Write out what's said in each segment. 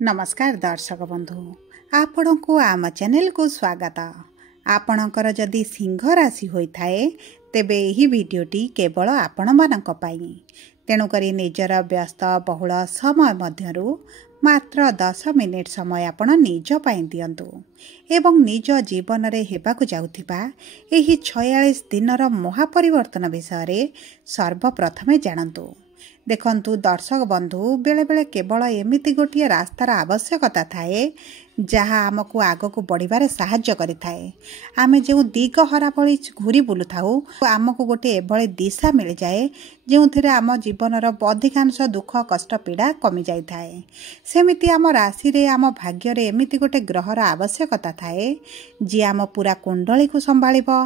नमस्कार दर्शक बंधु आपण को आम चैनल को स्वागत। आपणकर जदि सिंह राशि होइथाए तेबे एही वीडियोटी केवल आपण मानक पाई। तेणुकरी निजर व्यस्त बहुल समय मध्यरु मात्र 10 मिनिट समय आपण निज पाई दियंतु एवं निज जीवन रे हेबाकु जाउथिबा एही 46 दिनर महापरिवर्तन विषय सर्वप्रथमे जानतु। देखंतु दर्शक बंधु बेले बेले केवल एमिति गोटे रास्तार आवश्यकता थाए जहाँ आमको आगको बढ़िबारे साहाय्य करिथाए। आमे जो दिग हरा भली घूरी बुलु थाउ आमको गोटे एभली दिशा मिल जाए जोंथिरे आम जीवनर अधिकांश दुख कष्ट पीड़ा कमी जाई थाए। सेमिति आम राशि रे आम भाग्य रे एमिति गोटे ग्रहर आवश्यकता थाए जी आम पूरा कुंडली को संभाळिबो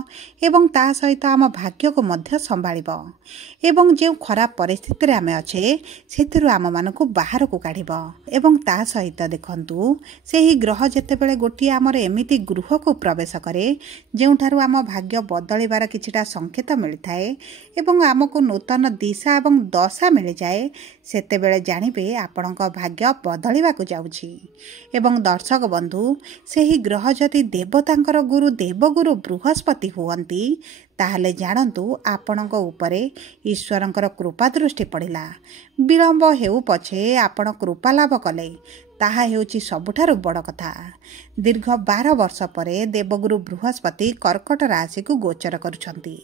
एवं ता सहित आम भाग्य को मध्य संभाळिबो एवं जो खराब परिस्थिति रे आमे अच्छे सेथिरु आम मानकु बाहर को काढिबो एवं ता सहित देखंतु सेही ग्रह जेतेबेले गोटी आमर एमिति गृह को प्रवेश करे जोंठारु आम भाग्य बदलिबार किछिटा संकेत मिलथाए एवं आमको नूतन दिशा एवं दशा मिल जाए सेतेबेले जानिबे आपणक भाग्य बदलिबाकु जाउछि। एवं दर्शक बंधु सेही ग्रह जदि देवतांकर गुरु देवगुरु बृहस्पति हुअंती ताहले जानतु आपणक उपरे ईश्वरंकर कृपा दृष्टि पड़िला। विलंब हेउ पछे आपण कृपा लाभ कले ताहा हेउछि सबुठारु बड़ कथा। दीर्घ 12 वर्ष परे देवगुरु बृहस्पति कर्कट राशि को गोचर करुछंती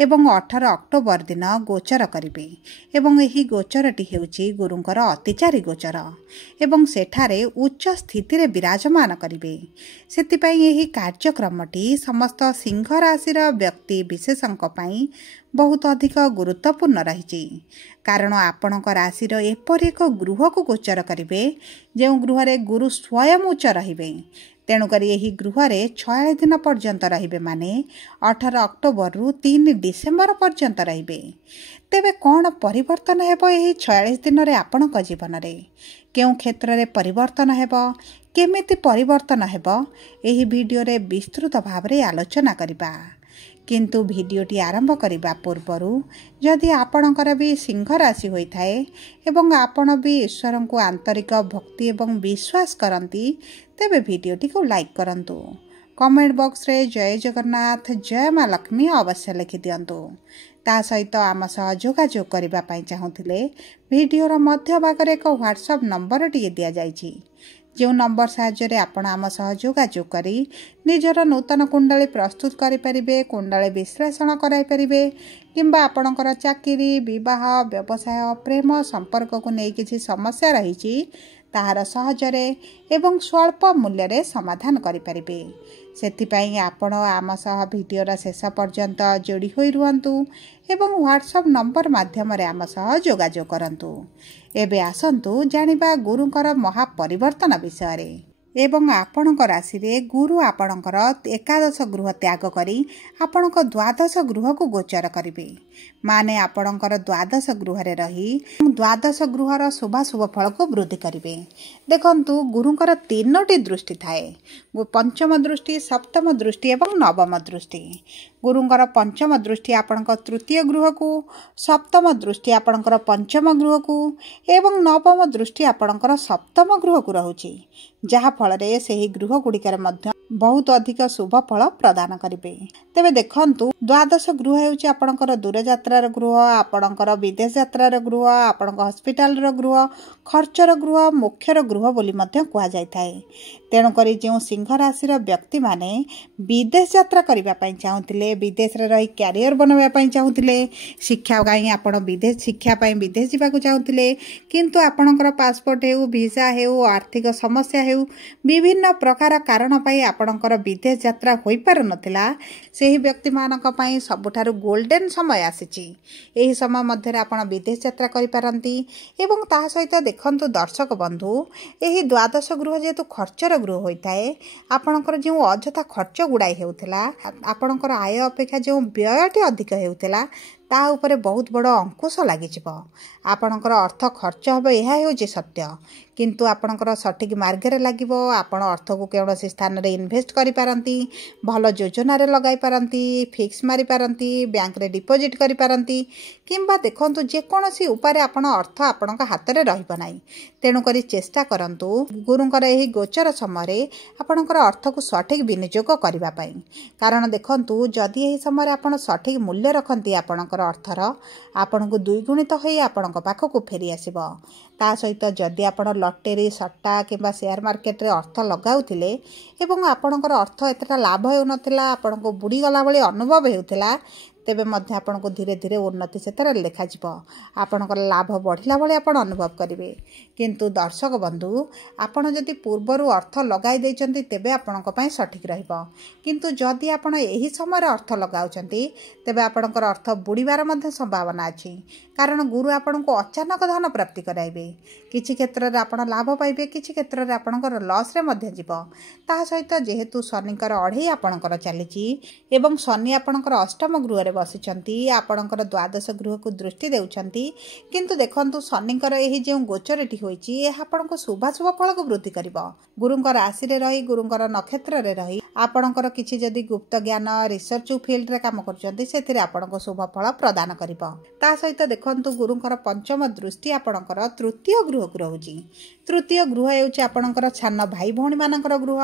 एवं 18 अक्टोबर दिन गोचर करिवे एवं एही गोचरटी हेउछि गुरुंकर अतिचारी गोचर एवं सेठारे उच्च स्थिति रे विराजमान करिवे। सेतिपई एही कार्यक्रमटी समस्त सिंह राशि व्यक्ति विशेषंक पई बहुत अधिक गुरुत्वपूर्ण रही कारण आपणक राशि एपरि एक गृह को गोचर करिवे जो गृह रे गुरु स्वयं उच्च रहिबे। तेणुकरी एही गृह रे 46 दिन पर्यंत रहिबे माने 18 अक्टोबर रु 3 डिसेम्बर पर्यंत रहिबे। तेबे कौन परिवर्तन हेबो एही 46 दिन रे आपणक जीवन रे केउ क्षेत्र रे परिवर्तन हेबो केमिति परिवर्तन हेबो एही वीडियो रे विस्तृत भाव रे आलोचना करिबा। किंतु वीडियोटी आरंभ करने पूर्वर जदि आपणकर भी सिंह राशि होइथाए एवं आपण भी ईश्वर को आंतरिक भक्ति एवं विश्वास करती तेबे वीडियोटी को लाइक करंतु। कमेंट बॉक्स रे जय जगन्नाथ जय माँ लक्ष्मी अवश्य लिखि दियंतु। ता सहित आम सह जोगाजोग करबा पई चाहुथिले वीडियोर मध्य भाग रे एक व्हाट्सएप नंबर टी दिया जाइछि जो नंबर साहाय्य आपण आम सह जोगाजोग करी निजर नूतन कुंडली प्रस्तुत करें कुंडली विश्लेषण कराइपारे किंबा आपणकर चाकरी विवाह व्यवसाय प्रेम संपर्क को नहीं किसी समस्या रही ताहार सहजरे एवं स्वल्प मूल्य रे समाधान करें। सेथिपाई आपण आम सह वीडियोर शेष पर्यंत जोड़ी होई रुहंतु एवं व्हाट्सएप नंबर माध्यम रे आम सह जोगाजोग करंतु। एबे आसंतु जानिबा गुरुंकर महापरिवर्तन विषय रे एवं आपणक राशि रे गुरु आपणकर एकादश गृह त्याग करी आपणक द्वादश गृह को गोचर करिवे माने आपणकर द्वादश गृह रे रही द्वादश गृहर शुभाशुभ फल को वृद्धि करिवे। देखंतु गुरुंकर 3टी दृष्टि थाए पंचम दृष्टि सप्तम दृष्टि एवं नवम दृष्टि। गुरुंकर पंचम दृष्टि आपणक तृतीय गृह को सप्तम दृष्टि आपणकर पंचम गृह को एवं नवम दृष्टि आपणकर सप्तम गृह को रहुछि जहा फल रे सेही गृह गुड़िकर मध्य बहुत अधिक शुभ फल प्रदान करिवे। तेबे देखंतु द्वादश गृह हेउछि आपणकर दूर यात्रार गृह आपणकर विदेश यात्रार गृह आपणक हॉस्पिटल रो गृह खर्चर गृह मोक्षर गृह बोली मध्य कुआ जाय थाए। तेणु करी जो सिंह राशि व्यक्ति माने विदेश यात्रा करबा पई चाहुतिले विदेश रे रही कैरियर बनबा पई चाहुतिले शिक्षा गाई आपण विदेश शिक्षा पई विदेश जिबाकु चाहुतिले किंतु आपणकर पासपोर्ट हेउ वीजा हेउ आर्थिक समस्या हेउ विभिन्न प्रकार कारण पई आपणकर विदेश यात्रा होई पार नथिला सेही व्यक्ति मानक पई सबुठारु गोल्डन समय आसीची। एही समय मध्य आपण विदेश यात्रा करि पारंती एवं ता सहित देखंतु दर्शक बंधु एही द्वादश गृह जेतु खर्चर गृह होइताए आपणकर जो अजथा खर्च गुड़ाई हेउथिला आपणकर आय अपेक्षा जो व्ययटी अधिक हेउथिला ता उपरे बहुत बड़ अंकुश लगिଯିब। आपणकर अर्थ खर्च हम यह होची सत्य, किंतु आपणकर सठिक मार्गे लागिब। आपण अर्थ को कौनसी स्थान रे इन्वेस्ट करि पारंती, भल योजना रे लगाई पारंती, फिक्स मारी पारंती, बैंक रे डिपोजिट करि पारंती, किंबा देखंतु जेकोसी उपाय आपण अर्थ आपण हाथ में रहिब नाही। तेणुक चेष्टा करंतु गुरुंकर एही गोचर समय आपणकर अर्थ को सठिक विनियोग करने, कारण देखंतु जदि एही समय आपण सठिक मूल्य रखती आपणकर अर्थर, आपण को द्विगुणित होई आपण पाखक फेरी आसिब। ता सहित जदि आपण लटरी सट्टा किंबा शेयर मार्केट रे अर्थ लगाउथिले एवं आपणकर अर्थ एतटा लाभ हेउ नथिला, आपण को बुड़ी गला भली अनुभव हेउथिला, तेबे मध्य आपण को धीरे धीरे उन्नति क्षेत्र में देखा आपणकर लाभ बढ़ला भाई आप अनुभव करेंगे। किंतु दर्शक बंधु, आपण जदि पूर्वर अर्थ लगाई देइचंती तेबे आपणक पई सठिक रहिबो, किंतु जदि आपण एही समय अर्थ लगाउचंती तेबे आपणकर अर्थ बुड़ीबार मध्य संभावना अछि, कारण गुरु आपण को अचानक धन प्राप्ति कराइबे। किछि क्षेत्र रे आपण लाभ पाइबे, किछि क्षेत्र रे आपणकर लॉस रे मध्य जीवो। ता सहित जेहेतु शनिकर अढ़ई आपणकर चलीची एवं शनि आपणकर अष्टम गृह बसिचंती, आपणकर द्वादश गृह को दृष्टि देउछंती, किंतु देखंतु शनिकर एही जे गोचरटी होईची एहा आपणको शुभाशुभ फल को वृद्धि करिवो। गुरुंकर राशि रे रही, गुरुंकर नक्षत्र रे रही आपणकर किछि जदि गुप्त ज्ञान रिसर्च फील्ड रे काम करचंती सेथिरे आपणको शुभ फल प्रदान करिवो। ता सहित देखंतु गुरुंकर पंचम दृष्टि आपणकर तृतीय गृह को रहउची। तृतीय गृह हेउची आपणकर छान भाई भौणी मानकर गृह,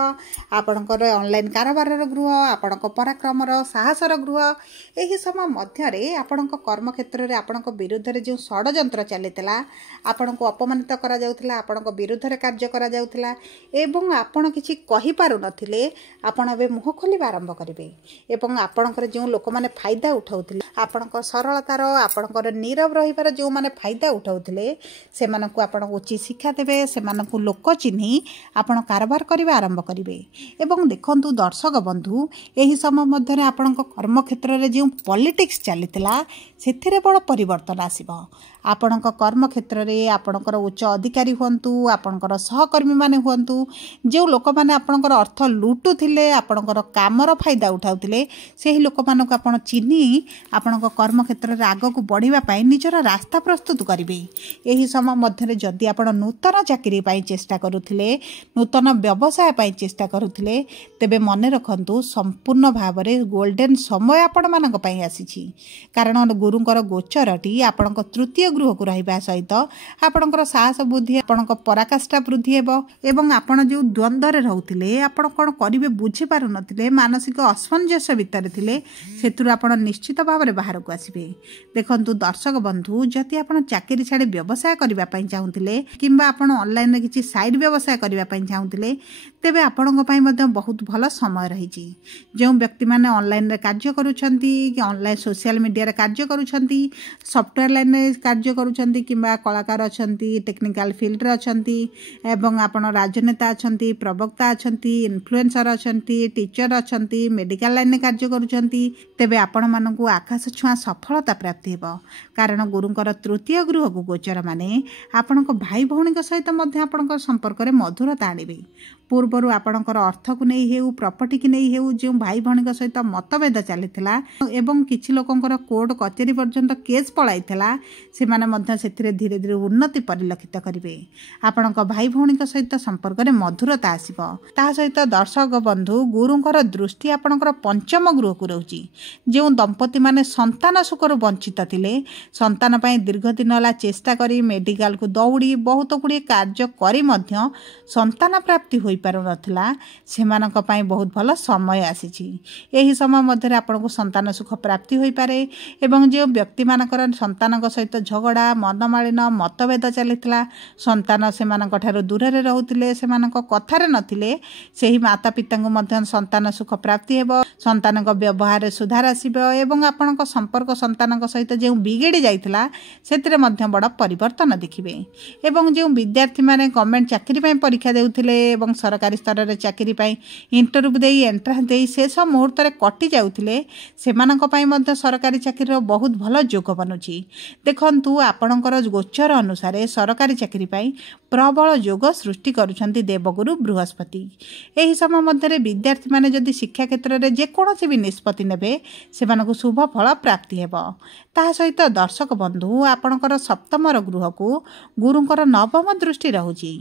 आपणकर ऑनलाइन कारोबार गृह, आपणक पराक्रमर साहसर गृह। एही समय मध्य आपणक कर्म क्षेत्र में आपणक विरुद्ध रे जो षडयंत्र चलीथिला, आपणको अपमानित करा जाउथिला, आपणक विरुद्ध रे कार्य करा जाउथिला एवं आपण किछि कहि पारु नथिले, आपण एबे मुह खोलिबा आरंभ करिवे एवं आपणकर जो लोक माने फायदा उठाउथिले, आपणक सरलतार आपणकर नीरव रहिबार जो माने फायदा उठाउथिले सेमानकु आपण उचित शिक्षा देबे, सेमानकु लोक चिन्ही आपण कारोबार करिबा आरंभ करिवे। एवं देखंतु दर्शक बंधु, एही समय मध्य आपणक कर्म क्षेत्र में जो पॉलिटिक्स चलीथिला सेथिरे बड़ परिवर्तन आसिबो। आपणक कर्म क्षेत्र में आपणकर उच्च अधिकारी हुंतु, आपणकर सहकर्मी माने हुंतु, जो लोक माने आपणकर अर्थ लुटुथिले, आपणकर कामर फायदा उठाउथिले, सेही लोक मानक आपण चिन्ही आपणक कर्म क्षेत्र में आग को बढ़िबा पई निजर रास्ता प्रस्तुत करिवे। एही समय मध्य जदि आपण नूतन चाकरी पई चेष्टा करुथिले, नूतन व्यवसाय पई चेष्टा करुथिले, तेबे मने रखंतु संपूर्ण भाव में गोल्डन समय आपण मानक पई आसीछि, कारण गुरुंकर गोचरटी आपणक तृतीय गृह को रहिबा सहित आपणकर साहस बुद्धि, आपणक पराकाष्ठा वृद्धि हेबो एवं आपण जो द्वंद्व रे रहउथिले, आपण कोन करिवे बुझी पारु नथिले, मानसिक असमंजस्य भितर थिले, सेतुर आपण निश्चित भाव में बाहर को आसीबे। देखंतु दर्शक बंधु, जति आपण चाकरी छाड़ी व्यवसाय करबा पई चाहुथिले किंबा आपण ऑनलाइन रे किछि साइड व्यवसाय करबा पई चाहुथिले, तेबे आपणक पई मध्ये बहुत भल समय रहिछि। जो व्यक्ति माने ऑनलाइन रे कार्य करूछंती कि ऑनलाइन सोशल मीडिया रे कार्य करूछंती, सॉफ्टवेयर लाइन रे कार्य करूछंती किंबा कलाकार अछंती, टेक्निकल फील्ड रे अछंती एवं आपण राजनेता अछंती, प्रवक्ता अछंती, इन्फ्लुएंसर अछंती, टीचर अछंती, मेडिकल लाइन रे कार्य करूछंती, तेबे आपण मानकु आकाश छुआ सफलता प्राप्ति हेबो, कारण गुरुंकर तृतीय गृह को गोचर माने आपणक भाई भौणी सहित मध्य आपणक संपर्क रे मधुरता आनिबे। पूर्वर आपणकर अर्थ को नहीं हेउ, प्रॉपर्टी की नहीं हेउ, जो भाई भौणी सहित मतभेद चलीथिला एवं किछि लोकंकर कोर्ट कचेरी पर्यंत केस पळाइथिला, से माने मध्य सेथिरे धीरे धीरे उन्नति परिलक्षित करिवे। आपणक भाई भौणी सहित संपर्क रे मधुरता आसीबो। ता सहित दर्शक बंधु, गुरुंकर दृष्टि आपणकर पंचम गृह को रहउची। जो दंपति माने संतान सुखर वंचित थिले, संतान पई दीर्घ दिन होला चेष्टा करी मेडिकल को दौड़ी बहुत गुड़िए कार्य करी मध्य संतान प्राप्ति होई पारु नथिला, सेमानक पई बहुत भल समय आसीछि। एही समय मध्य आपनको संतान सुख प्राप्ति होई पारे एवं जो व्यक्ति मानकर संतानक सहित झगड़ा, मनमालिन, मतभेद चलीथिला, संतान सेमानक ठारो दूर रे रहउथिले, सेमानक कथारे नथिले, सेही माता पितांको मध्य संतान सुख प्राप्ति हेबो, संतानक व्यवहार रे सुधार आसीबो एवं आपनको संपर्क संतानक सहित जो बिगेड़ी जाइथिला सेतिरे मध्य बड़ परिवर्तन देखिबे। एवं जो विद्यार्थी माने गवर्नमेंट चाकरी पई परीक्षा देउथिले एवं सरकारी स्तर रे चाकरी पई इंटरव्यू देई एंट्रांस देई शेष मुहूर्त रे कटि जाउथिले, सेमानक पई मध्य सरकारी चाकरी रो बहुत भल जोग बनुची। देखंतु आपणकर गोचर अनुसार सरकारी चाकरी पई प्रबल योग सृष्टि करुछंती देवगुरु बृहस्पति। एही समय मध्य विद्यार्थी माने जदि शिक्षा क्षेत्र में जेकोसी भी निष्पत्ति नेबे सेमानकु शुभ फल प्राप्ति हेबो। ता सहित दर्शक बंधु आपणकर सप्तमर गृह को गुरुंकर नवम दृष्टि रहुची।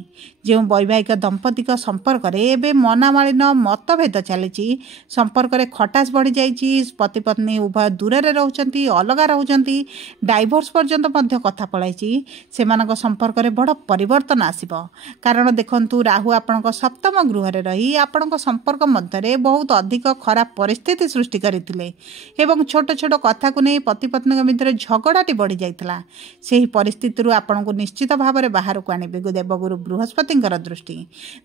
जो वैवाहिक दंपतिक संपर्क रे एबे मनामालिन मतभेद चली संपर्क रे खटास बढ़ी जाइची। पति पत्नी उभय दूर रे रहउचंती अलगा रहउचंती डाइवोर्स पर्यंत मध्य कथा पळाइची। सेमानक संपर्क रे बड़ परिवर्तन आसिबो। कारण देखंतु राहु आपणक सप्तम गृह रे रही आपणक संपर्क मध्य रे बहुत अधिक खराब परिस्थिति सृष्टि करिथिले एवं छोट छोट कथा को नहीं पति पत्नी भितर झगड़ाटी बढ़ी जाइतला। सेही परिस्थिति रु आपणक निश्चित भाव में बाहर को आनिबे देवगुरु बृहस्पतिंकर दृष्टि।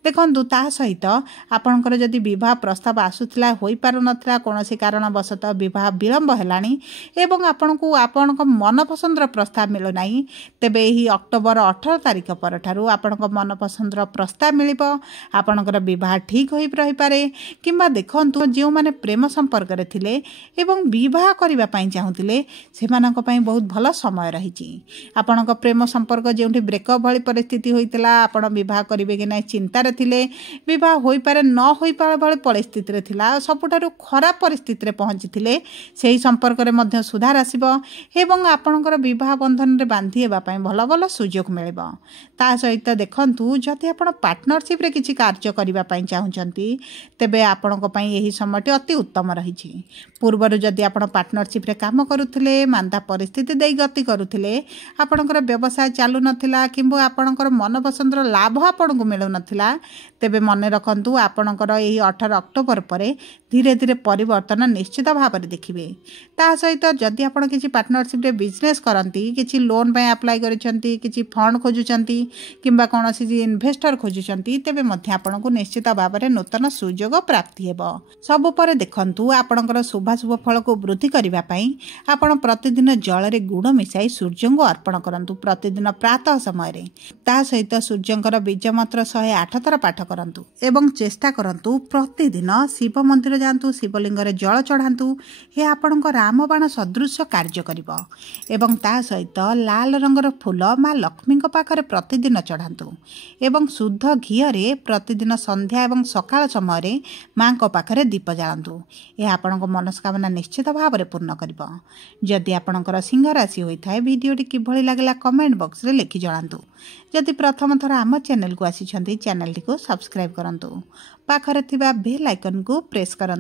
देखंतु ता सहित आपणकर जदि विवाह प्रस्ताव आसुतला होई पारु नथला कोनोसी कारणवशतः विवाह विलंब हेलानी एवं आपणको आपणक मन पसंदर प्रस्ताव मिलु नाही तेबे एही अक्टोबर 18 तारिख परठारु आपणक मन पसंदर प्रस्ताव मिलिबो। आपणकर विवाह ठीक होई रही पारे किंबा देखंतु जो माने प्रेम संपर्क रे थिले एवं विवाह करिबा पई चाहुतिले सेमानक पई बहुत भल समय रहिची। आपणक प्रेम संपर्क जेउठी ब्रेकअप भली परिस्थिति होइतला आपण विवाह करिवे कि नाही चिंता रे थिले विवाह होई पारे न होई पारे भली परिस्थिति रे थिला सबुठारु खराब परिस्थिति रे पहुंचीथिले सेही संपर्क रे मध्य सुधार आसीबो एवं आपणकर विवाह बंधन रे बांधी हेबा पई भल भल सुयोग मिलिबो। ता सहित देखंतु जदि आपण पार्टनरशिप रे किछि कार्य करिबा पई चाहुचंती तेबे आपणक पई एही समयटी अति उत्तम रहिछि। पूर्वरु जदि आपण पार्टनरशिप रे काम करुथिले मांदा परिस्थिति देई गति करुथिले आपणकर व्यवसाय चालू नथिला किंबा आपणकर मन पसंदर लाभ आपणको मिलु नथिला तेबे मन रखंतु आपणकर एही 18 अक्टोबर परे धीरे धीरे परिवर्तन निश्चित भाव में देखिए। ता सहित जदि आपण किछि पार्टनरशिप रे बिजनेस करंती किछि लोन पय अप्लाई करिसंती किछि फंड खोजुचंती किंबा कोनोसी इन्वेस्टर खोजुचंती तेबे मध्य आपणको निश्चित भाव में नूतन सुयोग प्राप्ति हेबो। सब परे देखंतु आपणकर शुभाशुभ फल को वृद्धि करिबा पई आपण प्रतिदिन जल रे गुड़ मिसाई सूर्य को अर्पण करंतु प्रतिदिन प्रातः समय रे। ता सहित सूर्यंकर बीज मंत्र 108 थर पाठ करंतु एवं चेष्टा करंतु प्रतिदिन शिव मंदिर जांतु शिवलिंग रे जल चढ़ांतु। हे आपणक रामबाण सदृश कार्य करिवो एवं ता सहित लाल रंगर फूल माँ लक्ष्मी पाखरे प्रतिदिन चढ़ांतु एवं शुद्ध घी रे प्रतिदिन संध्या एवं सकाळ समय रे माँ को पाखरे दीप जालंतु। यह आपणक मनस्कामना निश्चित भाव में पूर्ण करिवो। जदि आपणकर सिंह राशि होइथाय वीडियोटी किभଳି लागला कमेंट बॉक्स रे लिखि जणांतु। जदि प्रथम थर आम चैनल को आसिछंती चैनल को सब्सक्राइब करंतु। पाखरे थिबा बेल आइकन को प्रेस करंतु।